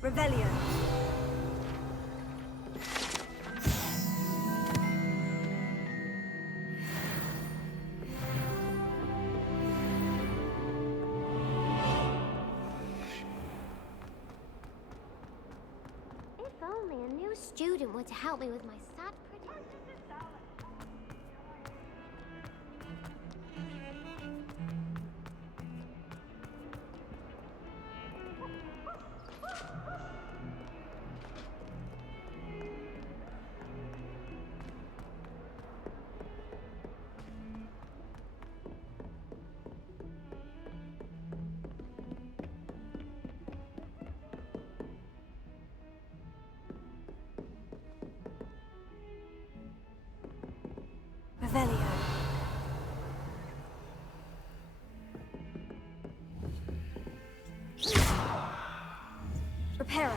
Revelio. If only a new student were to help me with my sad project. Revelio. Reparo.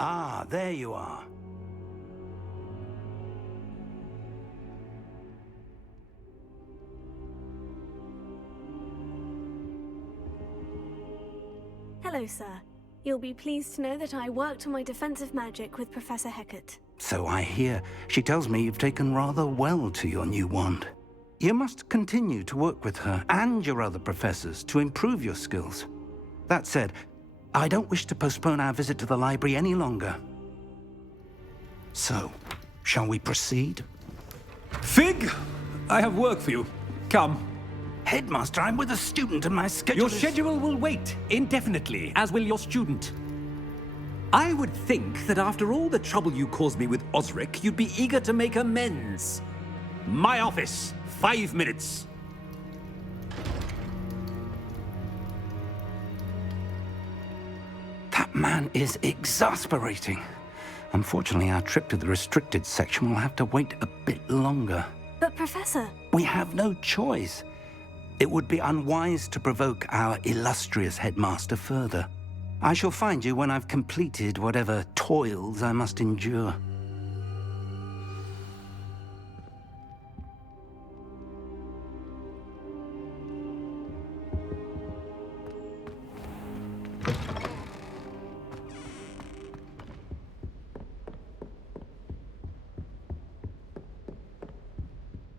Ah, there you are. Hello, sir. You'll be pleased to know that I worked on my defensive magic with Professor Hecat. So I hear. She tells me you've taken rather well to your new wand. You must continue to work with her and your other professors to improve your skills. That said, I don't wish to postpone our visit to the library any longer. So, shall we proceed? Fig! I have work for you. Come. Headmaster, I'm with a student and my schedule Your schedule will wait indefinitely, as will your student. I would think that after all the trouble you caused me with Osric, you'd be eager to make amends. My office, 5 minutes. That man is exasperating. Unfortunately, our trip to the restricted section will have to wait a bit longer. But, Professor... We have no choice. It would be unwise to provoke our illustrious headmaster further. I shall find you when I've completed whatever toils I must endure.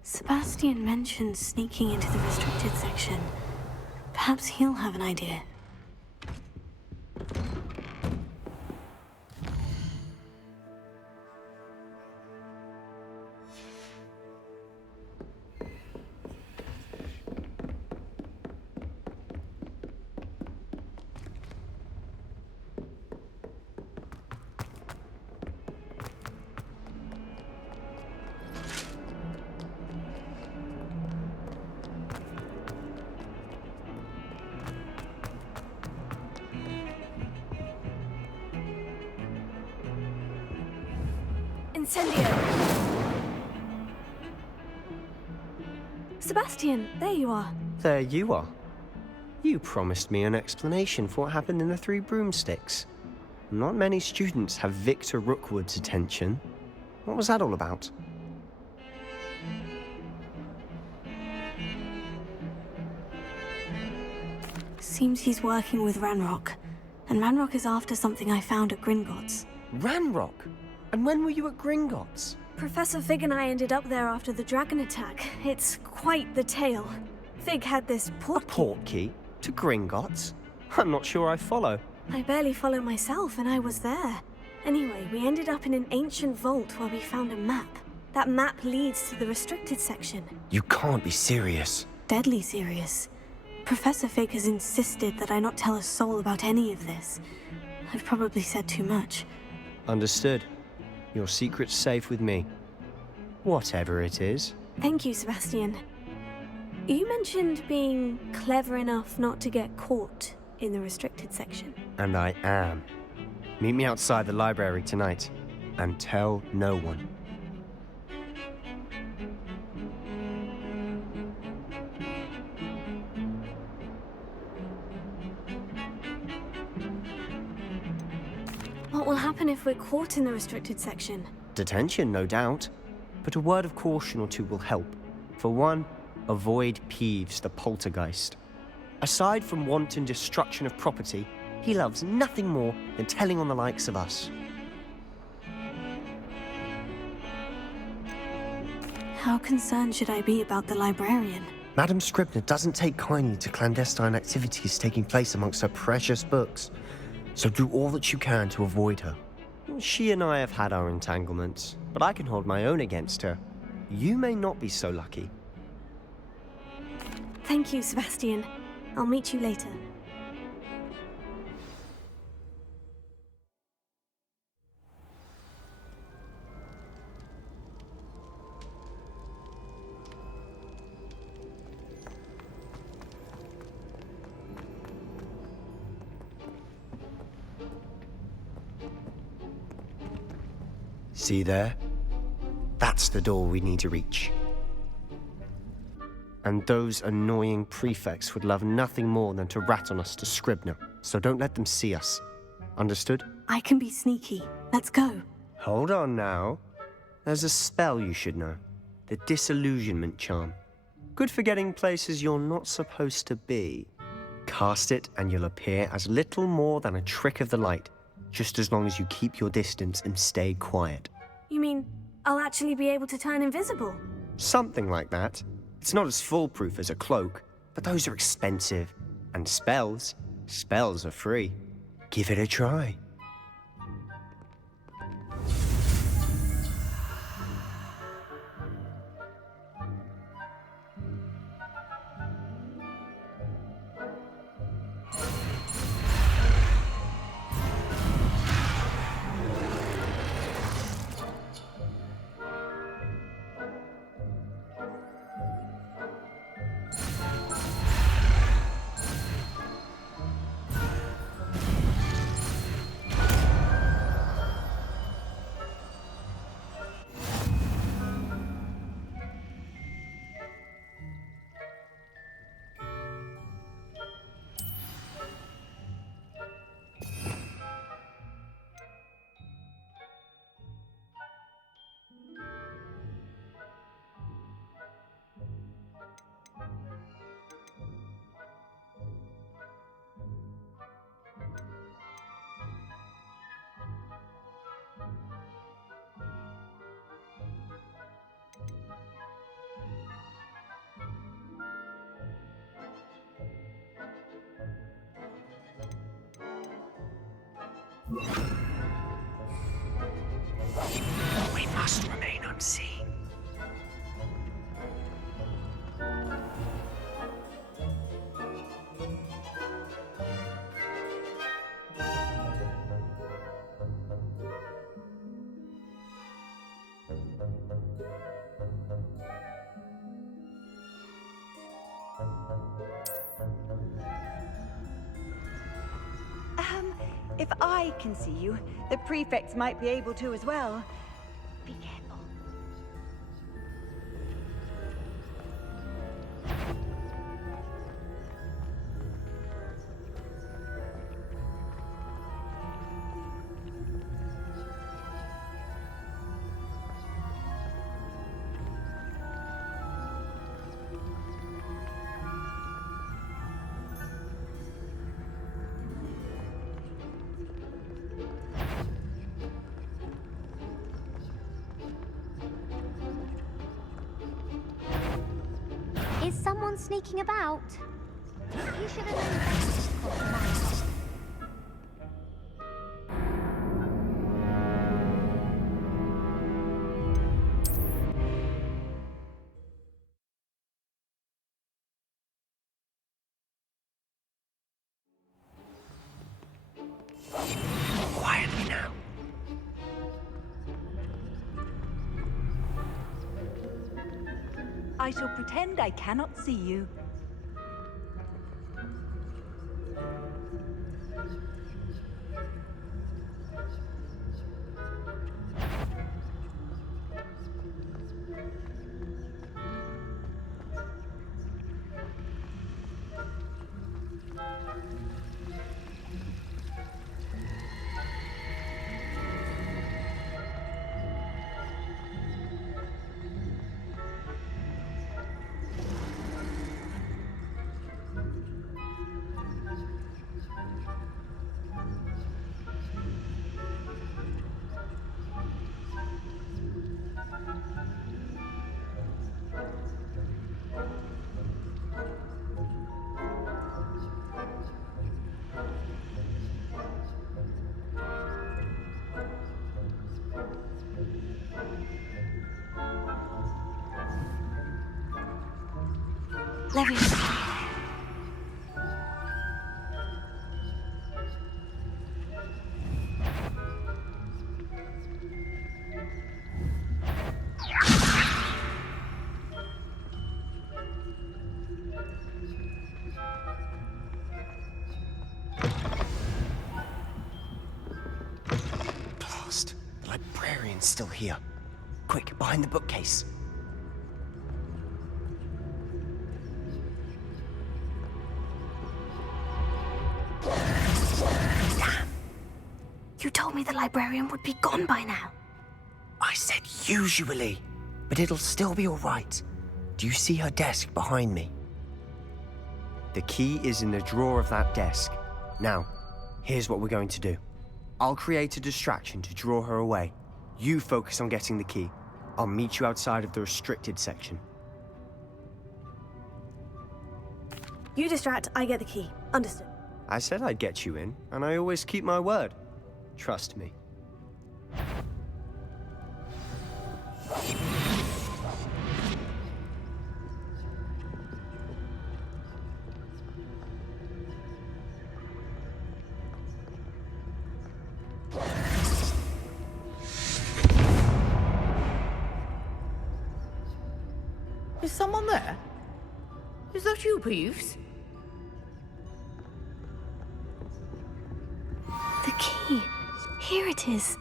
Sebastian mentioned sneaking into the restricted section. Perhaps he'll have an idea. Incendio! Sebastian, there you are. There you are. You promised me an explanation for what happened in the Three Broomsticks. Not many students have Victor Rookwood's attention. What was that all about? Seems he's working with Ranrock. And Ranrock is after something I found at Gringotts. Ranrock? And when were you at Gringotts? Professor Fig and I ended up there after the dragon attack. It's quite the tale. Fig had this port A port key? To Gringotts? I'm not sure I follow. I barely follow myself, and I was there. Anyway, we ended up in an ancient vault where we found a map. That map leads to the restricted section. You can't be serious. Deadly serious. Professor Fig has insisted that I not tell a soul about any of this. I've probably said too much. Understood. Your secret's safe with me. Whatever it is. Thank you, Sebastian. You mentioned being clever enough not to get caught in the restricted section. And I am. Meet me outside the library tonight. And tell no one. What will happen if we're caught in the restricted section? Detention, no doubt. But a word of caution or two will help. For one, avoid Peeves, the poltergeist. Aside from wanton destruction of property, he loves nothing more than telling on the likes of us. How concerned should I be about the librarian? Madam Scribner doesn't take kindly to clandestine activities taking place amongst her precious books. So do all that you can to avoid her. She and I have had our entanglements, but I can hold my own against her. You may not be so lucky. Thank you, Sebastian. I'll meet you later. See there? That's the door we need to reach. And those annoying prefects would love nothing more than to rat on us to Scribner, so don't let them see us. Understood? I can be sneaky. Let's go. Hold on now. There's a spell you should know. The Disillusionment Charm. Good for getting places you're not supposed to be. Cast it and you'll appear as little more than a trick of the light, just as long as you keep your distance and stay quiet. You mean I'll actually be able to turn invisible? Something like that. It's not as foolproof as a cloak, but those are expensive. And spells are free. Give it a try. We must remain unseen. If I can see you, the prefects might be able to as well. Be careful. Is someone sneaking about? You should have known better to call them out. Quietly now. I shall pretend I cannot see you. Leviosa. Blast. The librarian's still here. Quick, behind the bookcase. You told me the librarian would be gone by now. I said usually, but it'll still be all right. Do you see her desk behind me? The key is in the drawer of that desk. Now, here's what we're going to do. I'll create a distraction to draw her away. You focus on getting the key. I'll meet you outside of the restricted section. You distract, I get the key. Understood. I said I'd get you in, and I always keep my word. Trust me. Is someone there? Is that you, Peeves? The key. Here it is.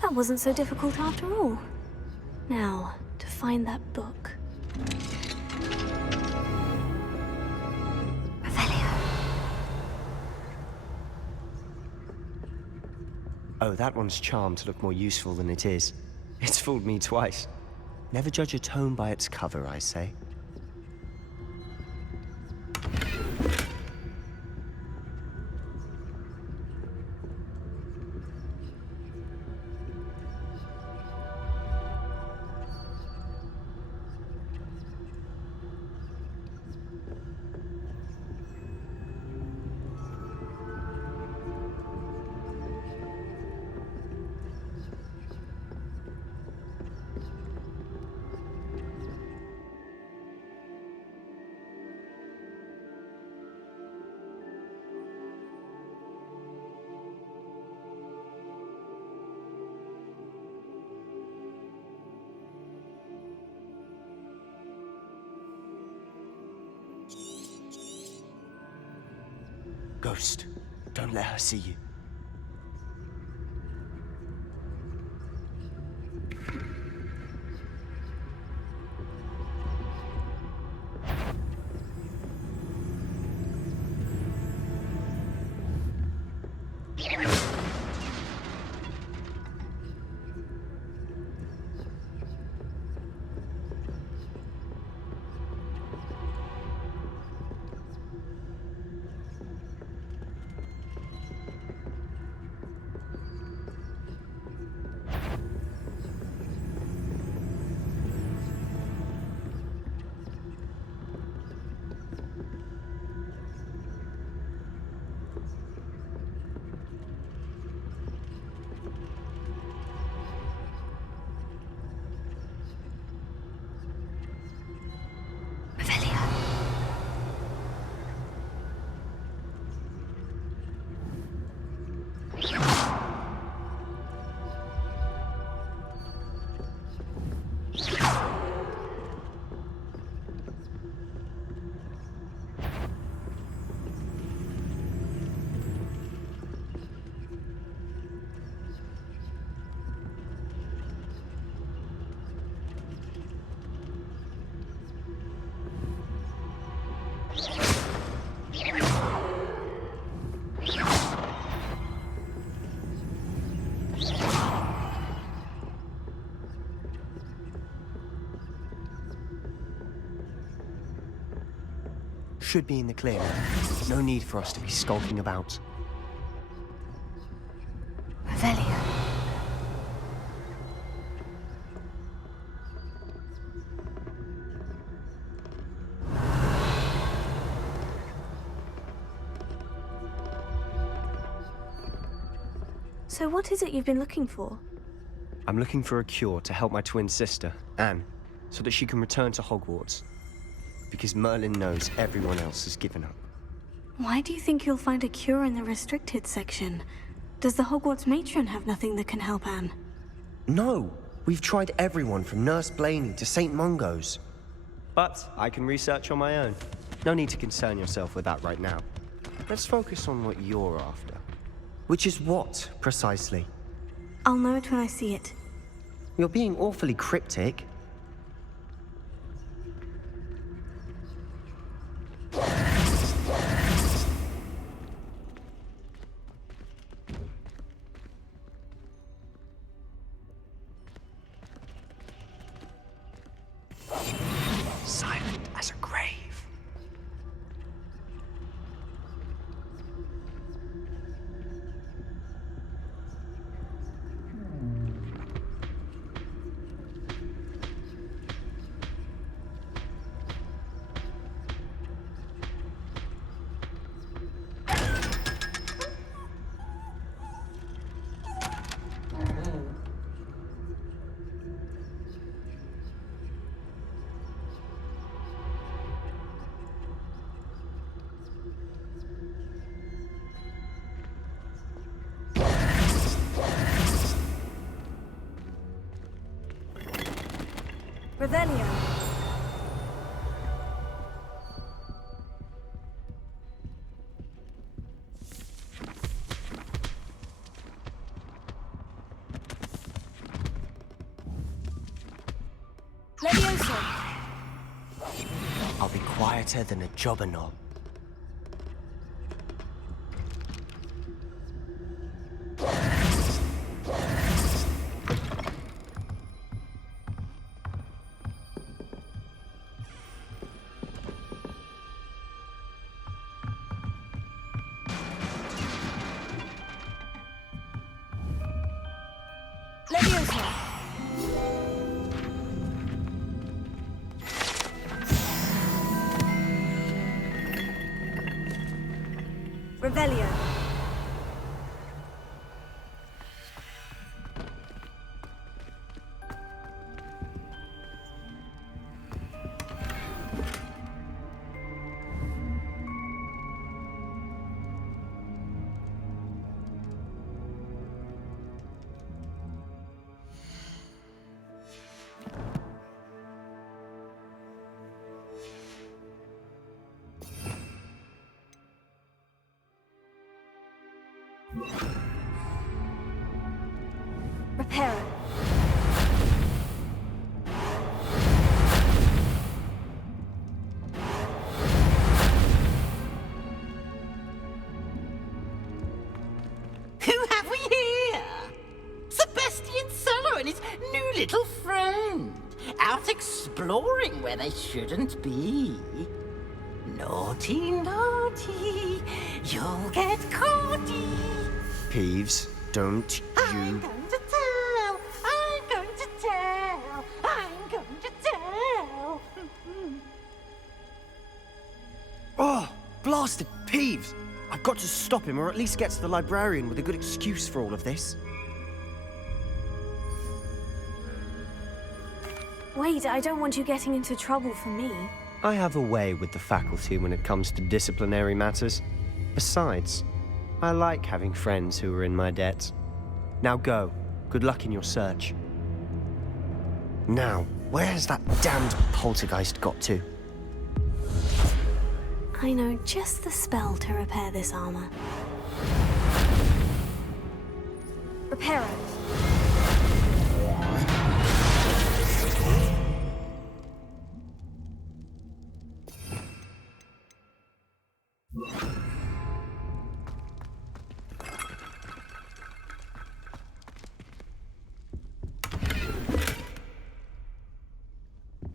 That wasn't so difficult after all. Now, to find that book. Revelio. Oh, that one's charmed to look more useful than it is. It's fooled me twice. Never judge a tome by its cover, I say. Ghost, don't let her see you. should be in the clear now. No need for us to be skulking about. Revelio. So what is it you've been looking for? I'm looking for a cure to help my twin sister, Anne, so that she can return to Hogwarts. Because Merlin knows everyone else has given up. Why do you think you'll find a cure in the restricted section? Does the Hogwarts matron have nothing that can help Anne? No! We've tried everyone from Nurse Blaney to St. Mungo's. But I can research on my own. No need to concern yourself with that right now. Let's focus on what you're after. Which is what, precisely? I'll know it when I see it. You're being awfully cryptic. Silent as a grave. Revelio. Levioso. I'll be quieter than a jobberknoll. Levioso. Revelio. Repair it. Who have we here? Sebastian Sallow and his new little friend. Out exploring where they shouldn't be. Naughty, naughty, you'll get caughty. Peeves, don't I'm you... going to tell, I'm going to tell, I'm going to tell. Oh, blasted Peeves! I've got to stop him, or at least get to the librarian with a good excuse for all of this. Wait, I don't want you getting into trouble for me. I have a way with the faculty when it comes to disciplinary matters. Besides, I like having friends who are in my debt. Now go. Good luck in your search. Now, where's that damned poltergeist got to? I know just the spell to repair this armor. Repair it.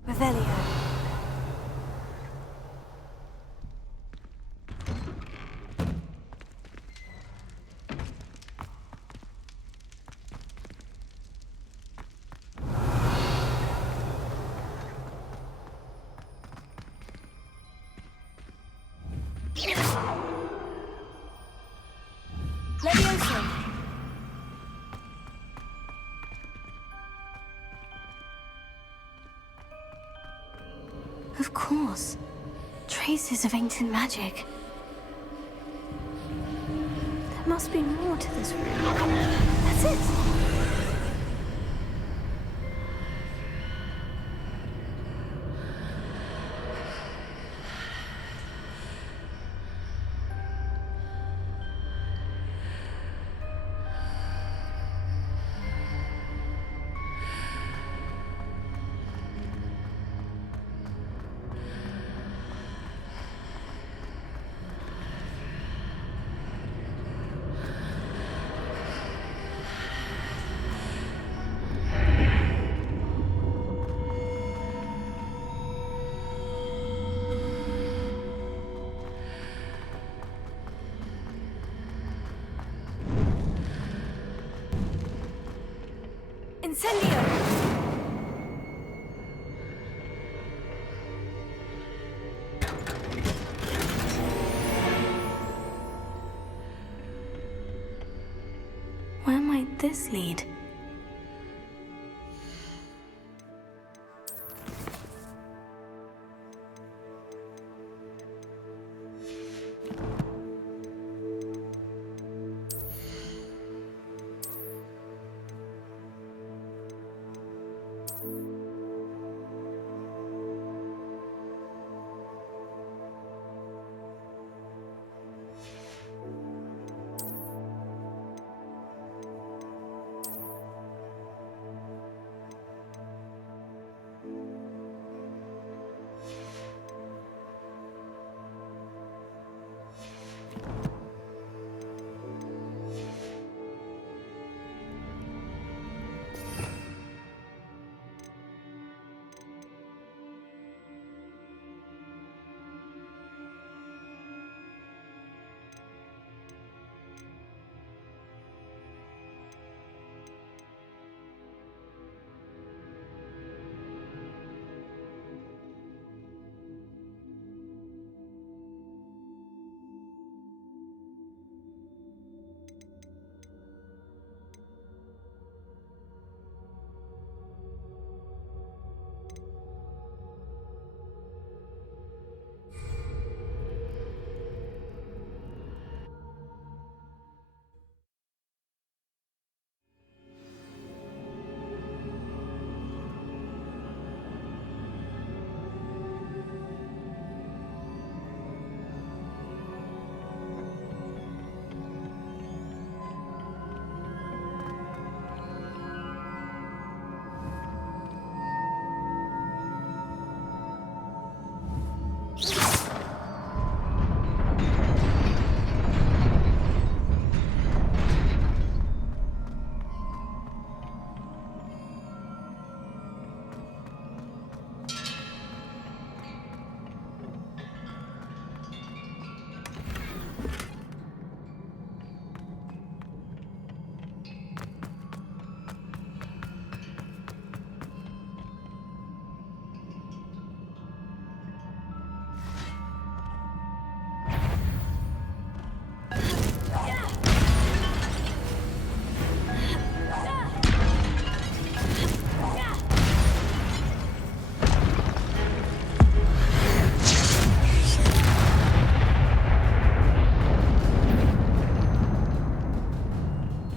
Revelio. Of course. Traces of ancient magic. There must be more to this room. That's it! Incendio! Where might this lead?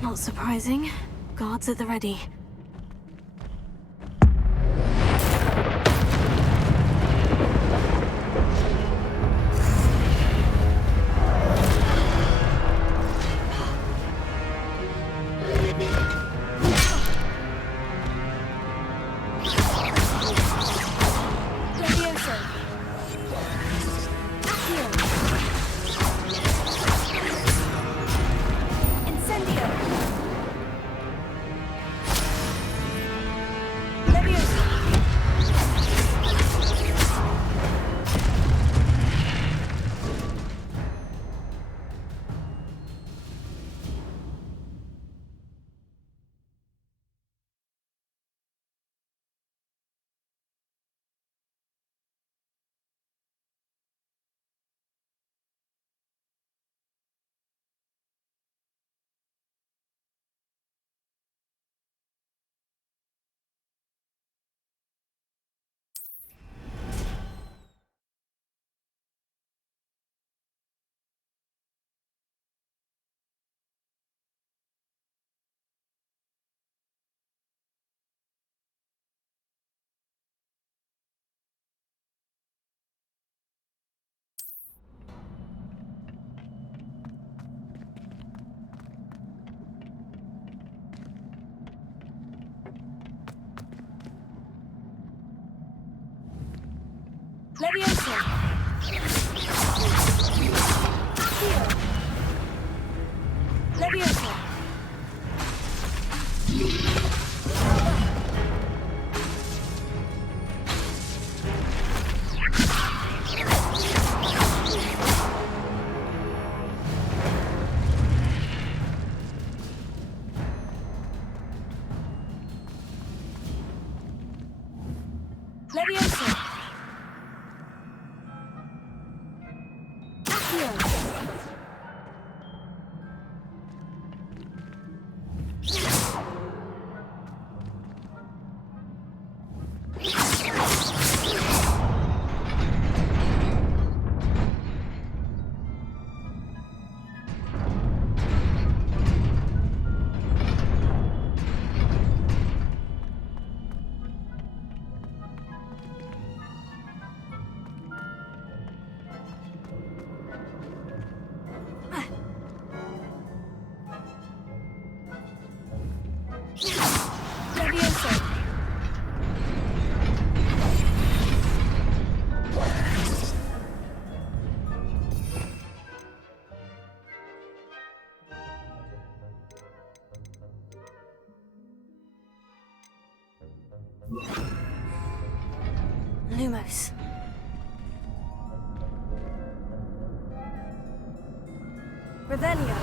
Not surprising. Guards at the ready. Leviosa! Accio! Leviosa! Leviosa! Accio! Leviosa! Lumos. Revelio.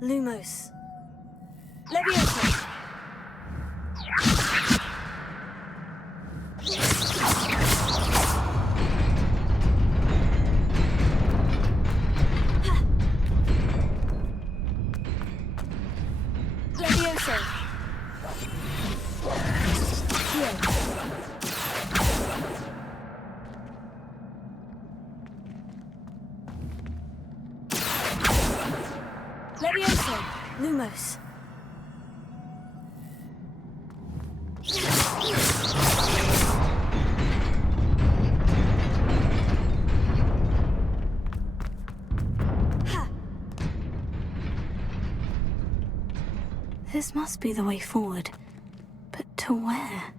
Lumos. Leviosa! Leviosa! Here. Leviosa! Lumos. This must be the way forward. But to where?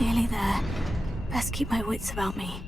Nearly there. Best keep my wits about me.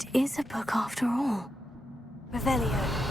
It is a book after all. Revelio.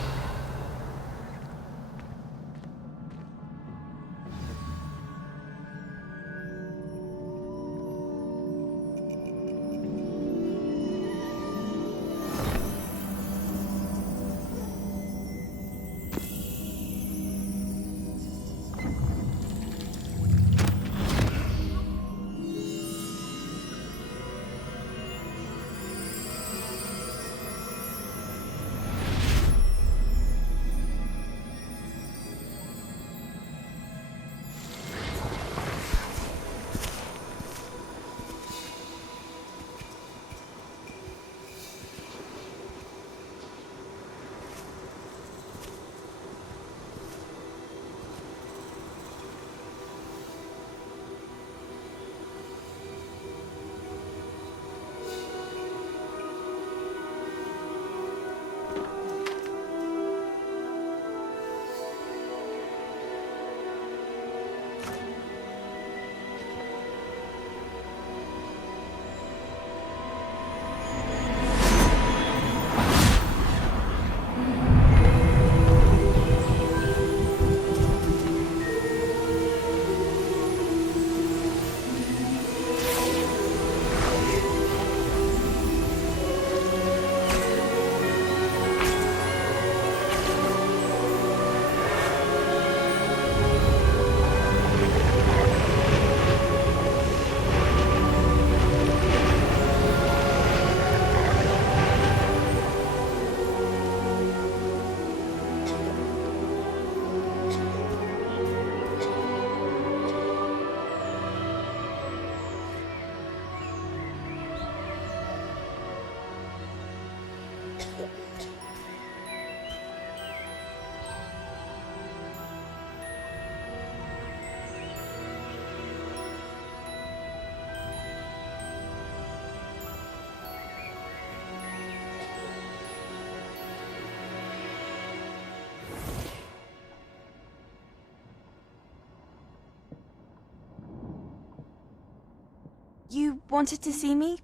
You wanted to see me?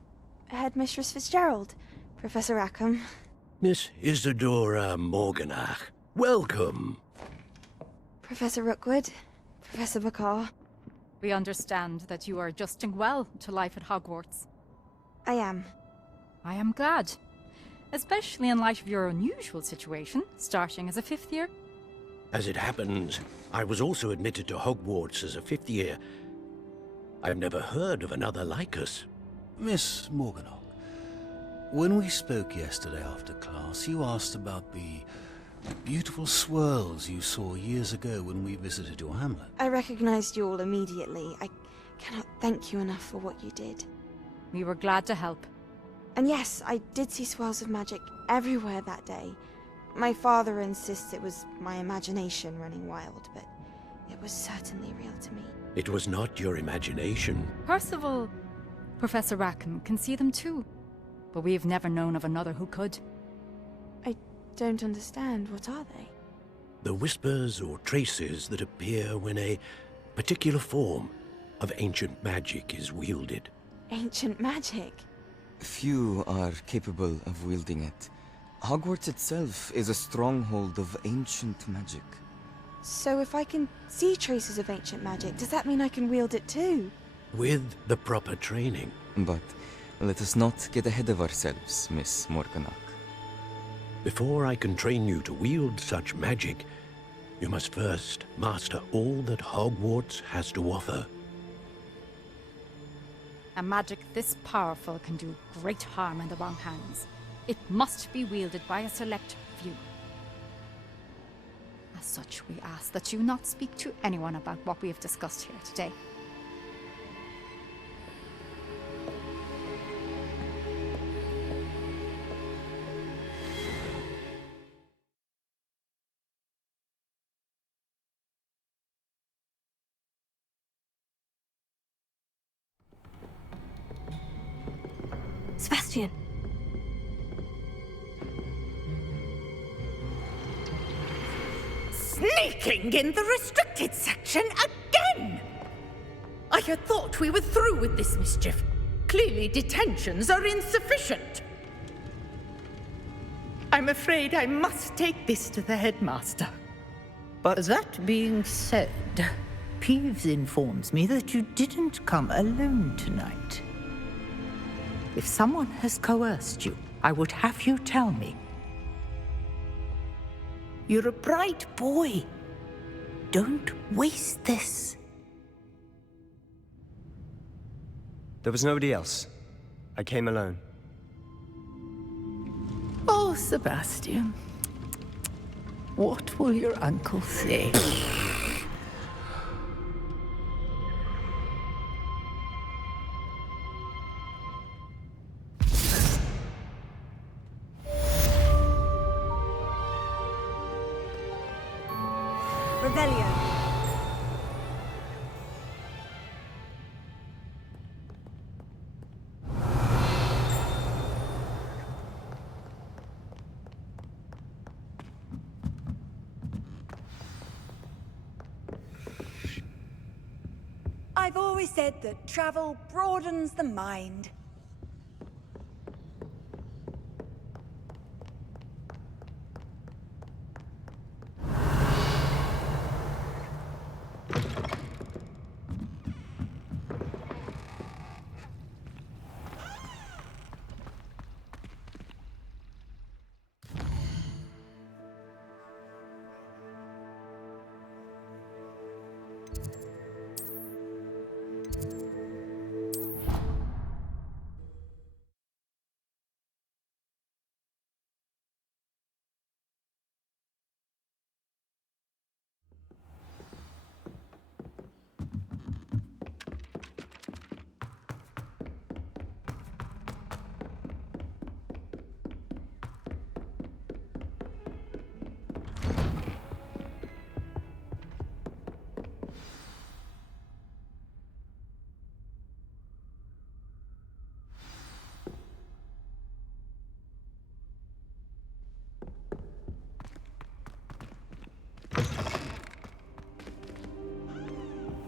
Headmistress Fitzgerald, Professor Rackham. Miss Isadora Morganach, welcome. Professor Rookwood, Professor Bakar. We understand that you are adjusting well to life at Hogwarts. I am. I am glad. Especially in light of your unusual situation, starting as a 5th year. As it happens, I was also admitted to Hogwarts as a 5th year. I've never heard of another like us. Miss Morganach, when we spoke yesterday after class, you asked about the beautiful swirls you saw years ago when we visited your hamlet. I recognized you all immediately. I cannot thank you enough for what you did. We were glad to help. And yes, I did see swirls of magic everywhere that day. My father insists it was my imagination running wild, but it was certainly real to me. It was not your imagination. Percival, Professor Rackham can see them too. But we've never known of another who could. I don't understand. What are they? The whispers or traces that appear when a particular form of ancient magic is wielded. Ancient magic? Few are capable of wielding it. Hogwarts itself is a stronghold of ancient magic. So if I can see traces of ancient magic, does that mean I can wield it too? With the proper training. But let us not get ahead of ourselves, Miss Morganach. Before I can train you to wield such magic, you must first master all that Hogwarts has to offer. A magic this powerful can do great harm in the wrong hands. It must be wielded by a select few. As such, we ask that you not speak to anyone about what we have discussed here today. Sebastian! Sneaking in the restricted section again! I had thought we were through with this mischief. Clearly detentions are insufficient. I'm afraid I must take this to the headmaster. But that being said, Peeves informs me that you didn't come alone tonight. If someone has coerced you, I would have you tell me. You're a bright boy. Don't waste this. There was nobody else. I came alone. Oh, Sebastian. What will your uncle say? Revelio. I've always said that travel broadens the mind.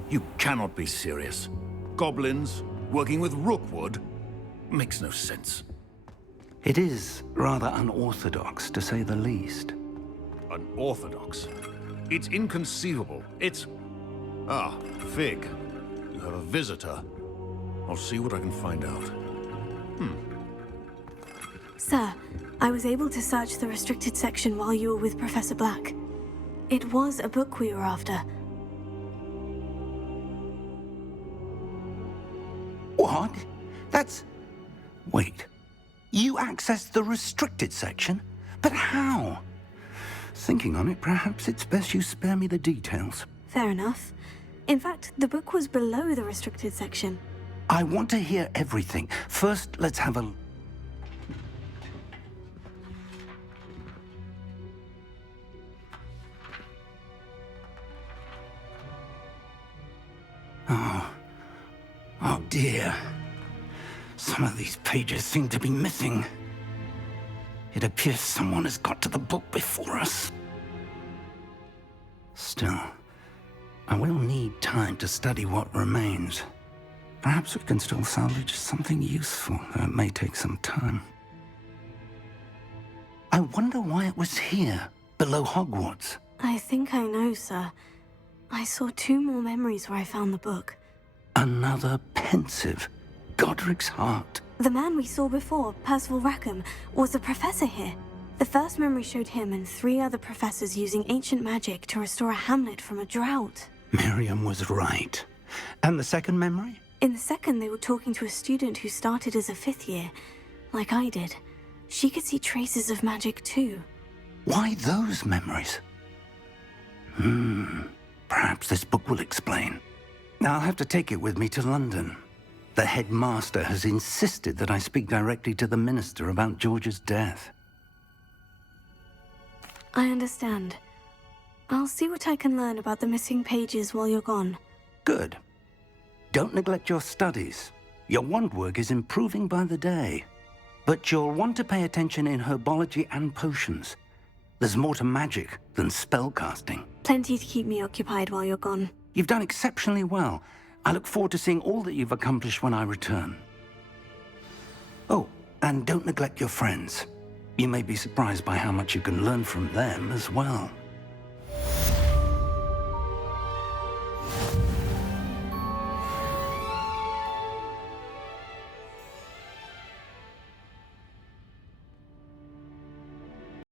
You cannot be serious. Goblins, Working with Rookwood? Makes no sense. It is rather unorthodox, to say the least. Unorthodox? It's inconceivable. It's... Ah, Fig. You have a visitor. I'll see what I can find out. Sir, I was able to search the restricted section while you were with Professor Black. It was a book we were after. What? That's... Wait. You accessed the restricted section? But how? Thinking on it, perhaps it's best you spare me the details. Fair enough. In fact, the book was below the restricted section. I want to hear everything. First, let's have a... Oh dear. Some of these pages seem to be missing. It appears someone has got to the book before us. Still, I will need time to study what remains. Perhaps we can still salvage something useful, though it may take some time. I wonder why it was here, below Hogwarts. I think I know, sir. I saw 2 more memories where I found the book. Another pensive. Godric's heart. The man we saw before, Percival Rackham, was a professor here. The first memory showed him and 3 other professors using ancient magic to restore a hamlet from a drought. Miriam was right. And the second memory? In the second, they were talking to a student who started as a 5th year, like I did. She could see traces of magic too. Why those memories? Perhaps this book will explain. I'll have to take it with me to London. The headmaster has insisted that I speak directly to the minister about George's death. I understand. I'll see what I can learn about the missing pages while you're gone. Good. Don't neglect your studies. Your wand work is improving by the day. But you'll want to pay attention in herbology and potions. There's more to magic than spellcasting. Plenty to keep me occupied while you're gone. You've done exceptionally well. I look forward to seeing all that you've accomplished when I return. Oh, and don't neglect your friends. You may be surprised by how much you can learn from them as well.